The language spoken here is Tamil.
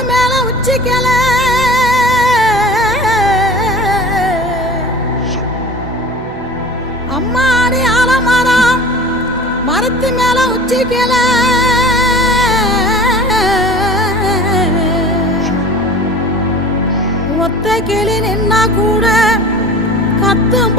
மரத்து மேல உச்சிக்கல அம்மாடி ஆலமரம் மரத்து மேல உச்சிக்கல ஒத்த கிளி நின்னா கூட கத்தும்